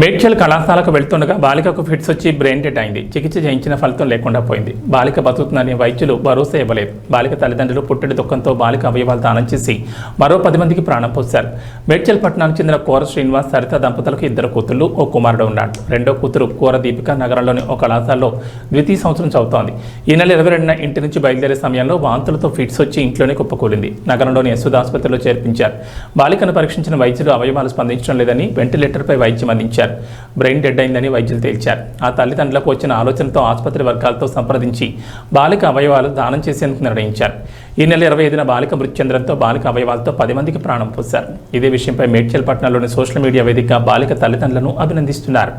మేడ్చల్ కళాశాలకు వెళ్తుండగా బాలికకు ఫిట్స్ వచ్చి బ్రెయిన్ డెడ్ అయింది. చికిత్స చేయించిన ఫలితం లేకుండా పోయింది. బాలిక బతుకుతుందని వైద్యులు భరోసా ఇవ్వలేదు. బాలిక తల్లిదండ్రులు పుట్టెడి దుఃఖంతో బాలిక అవయవాలు దానం చేసి మరో 10 మందికి ప్రాణం పోశారు. మేడ్చల్ పట్టణానికి చెందిన కోర శ్రీనివాస్, సరిత దంపతులకు 2 కూతుళ్లు, ఓ కుమారుడు ఉన్నాడు. రెండో కూతురు కోర దీపిక నగరంలోని ఒక కళాశాలలో ద్వితీయ సంవత్సరం చదువుతోంది. ఈ నెల 22న ఇంటి నుంచి బయలుదేరే సమయంలో వాంతులతో ఫిట్స్ వచ్చి ఇంట్లోనే కుప్పకూలింది. నగరంలోని యశోద ఆసుపత్రిలో చేర్పించారు. బాలికను పరీక్షించిన వైద్యులు అవయవాలు స్పందించడం లేదని వెంటిలేటర్పై వైద్యం అందించారు. బ్రెయిన్ డెడ్ అయిందని వైద్యులు తేల్చారు. ఆ తల్లిదండ్రులకు వచ్చిన ఆలోచనతో ఆసుపత్రి వర్గాలతో సంప్రదించి బాలిక అవయవాలు దానం చేసేందుకు నిర్ణయించారు. ఈ నెల 25న బాలిక మృతి చెందడంతో బాలిక అవయవాలతో 10 మందికి ప్రాణం పోశారు. ఇదే విషయంపై మేడ్చల్ పట్టణంలోని సోషల్ మీడియా వేదికగా బాలిక తల్లిదండ్రులను అభినందిస్తున్నారు.